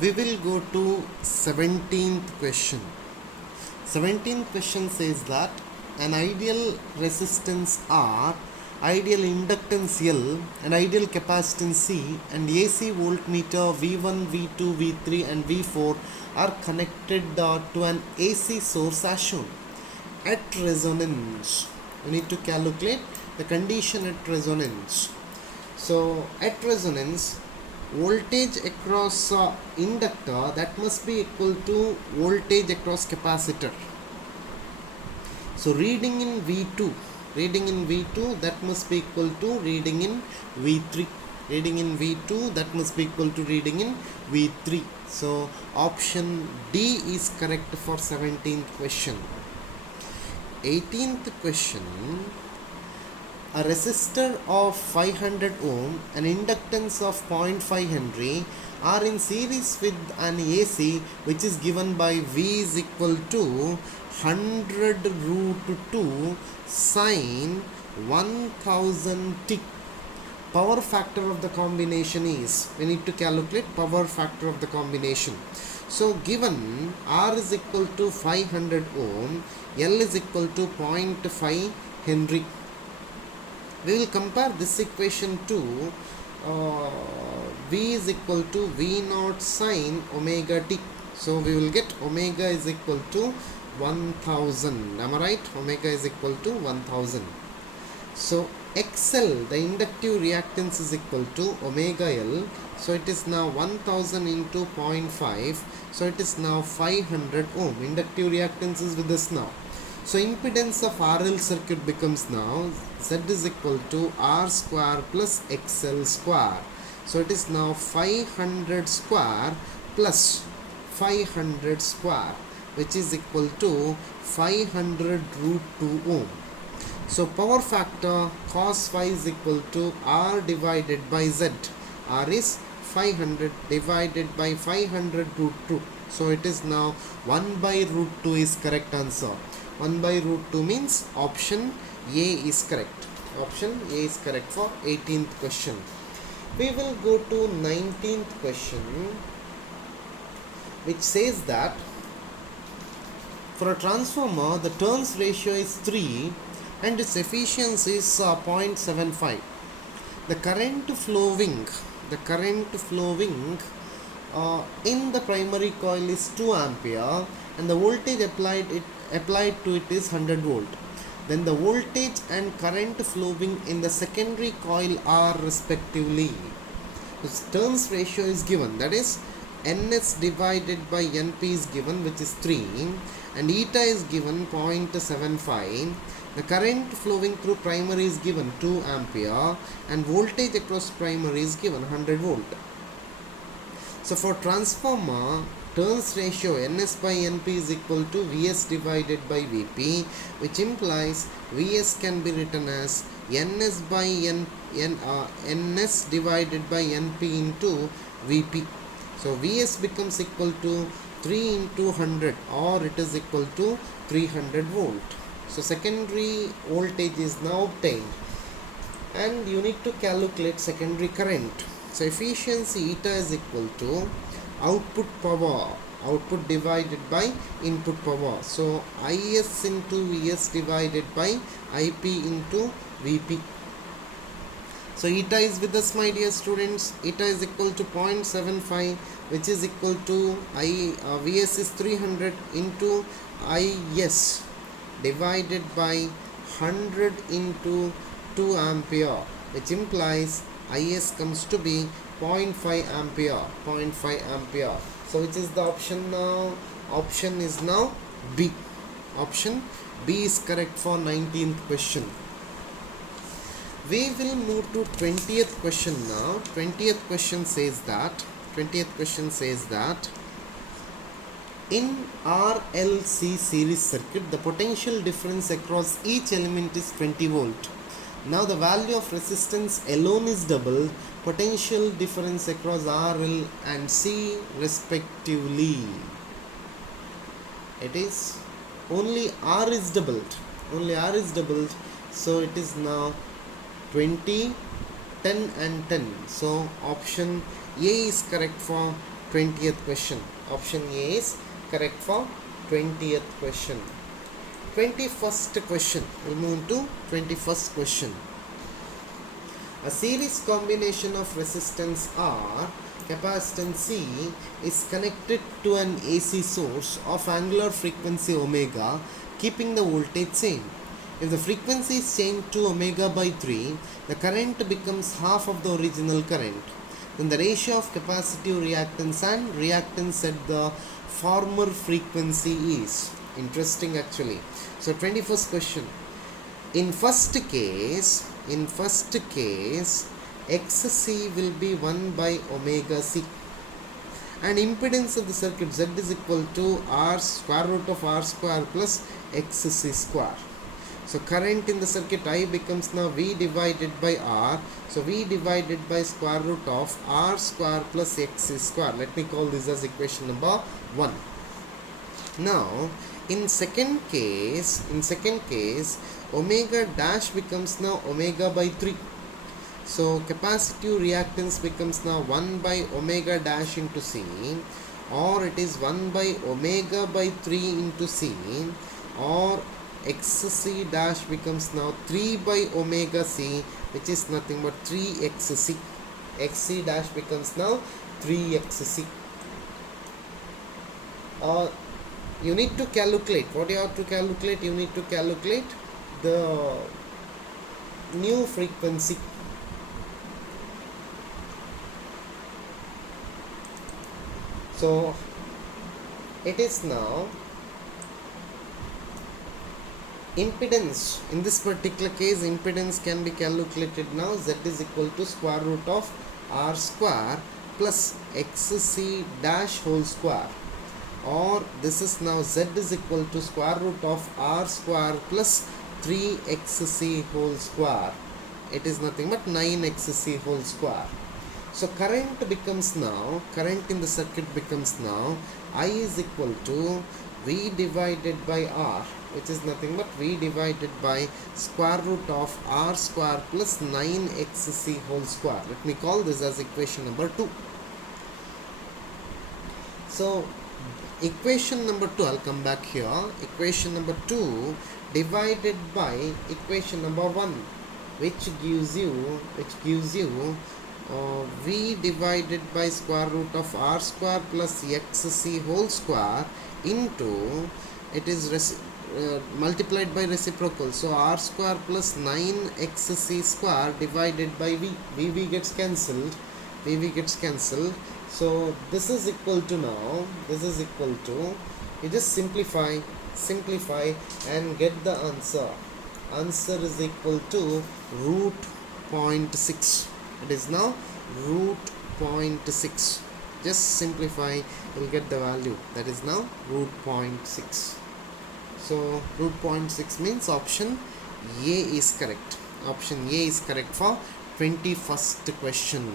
We will go to 17th question. 17th question says that an ideal resistance R, ideal inductance L, and ideal capacitance C and AC voltmeter V1, V2, V3 and V4 are connected to an AC source as shown. At resonance, we need to calculate the condition at resonance. So at resonance, voltage across inductor, that must be equal to voltage across capacitor. So reading in V2, that must be equal to reading in V3. Reading in V2, that must be equal to reading in V3. So option D is correct for 17th question. 18th question. A resistor of 500 ohm and inductance of 0.5 Henry are in series with an AC which is given by V is equal to 100 root 2 sine 1000 t. Power factor of the combination is, we need to calculate power factor of the combination. So given R is equal to 500 ohm, L is equal to 0.5 Henry. We will compare this equation to V is equal to V naught sine omega t. So we will get omega is equal to 1000. Am I right? Omega is equal to 1000. So XL, the inductive reactance, is equal to omega L. So it is now 1000 into 0.5. So it is now 500 ohm. Inductive reactance is with us now. So impedance of RL circuit becomes now Z is equal to R square plus XL square. So it is now 500 square plus 500 square, which is equal to 500 root 2 ohm. So power factor cos phi is equal to R divided by Z. R is 500 divided by 500 root 2. So it is now 1 by root 2 is correct answer. 1 by root 2 means option A is correct. Option A is correct for 18th question. We will go to 19th question, which says that for a transformer the turns ratio is 3 and its efficiency is 0.75. The current flowing in the primary coil is 2 ampere and the voltage applied to it is 100 volt. Then the voltage and current flowing in the secondary coil are respectively. The turns ratio is given, that is Ns divided by Np is given, which is 3, and eta is given 0.75. The current flowing through primary is given 2 ampere and voltage across primary is given 100 volt. So for transformer, turns ratio Ns by Np is equal to Vs divided by Vp, which implies Vs can be written as Ns by Ns divided by Np into Vp. So Vs becomes equal to 3 into 100, or it is equal to 300 volt. So secondary voltage is now obtained and you need to calculate secondary current. So efficiency eta is equal to output power, output divided by input power. So Is into Vs divided by Ip into Vp. So eta is with us, my dear students. Eta is equal to 0.75, which is equal to Vs is 300 into Is divided by 100 into 2 ampere, which implies Is comes to be 0.5 ampere. 0.5 ampere. So which is the option now? Option is now B. Option B is correct for 19th question. We will move to 20th question now. 20th question says that in RLC series circuit, the potential difference across each element is 20 volt. Now the value of resistance alone is doubled. Potential difference across RL and C respectively. It is only R is doubled. So it is now 20, 10 and 10. So option A is correct for 20th question. Option A is correct for 20th question. 21st question. We'll move to 21st question. A series combination of resistance R, capacitance C is connected to an AC source of angular frequency omega, keeping the voltage same. If the frequency is changed to omega by 3, the current becomes half of the original current. Then the ratio of capacitive reactance and reactance at the former frequency is. Interesting actually. So 21st question. In first case, XC will be 1 by omega C. And impedance of the circuit Z is equal to R square root of R square plus XC square. So current in the circuit I becomes now V divided by R. So V divided by square root of R square plus XC square. Let me call this as equation number 1. Now in second case, omega dash becomes now omega by 3. So capacitive reactance becomes now 1 by omega dash into C, or it is 1 by omega by 3 into C, or XC dash becomes now 3 by omega C, which is nothing but 3XC. XC dash becomes now 3XC. You need to calculate. What you have to calculate? You need to calculate the new frequency. So it is now impedance. In this particular case, impedance can be calculated now. Z is equal to square root of R square plus XC dash whole square, or this is now Z is equal to square root of R square plus 3XC whole square. It is nothing but 9XC whole square. So current becomes now, current in the circuit becomes now I is equal to V divided by R, which is nothing but V divided by square root of R square plus 9XC whole square. Let me call this as equation number 2. So equation number 2, I'll come back here. Equation number 2 divided by equation number 1, which gives you V divided by square root of R square plus XC whole square into, it is multiplied by reciprocal, so R square plus 9XC square divided by V. V gets cancelled. So this is equal to now, you just simplify and get the answer. Answer is equal to root 0.6. It is now root 0.6. Just simplify, you will get the value. That is now root 0.6. So root 0.6 means option A is correct. Option A is correct for 21st question.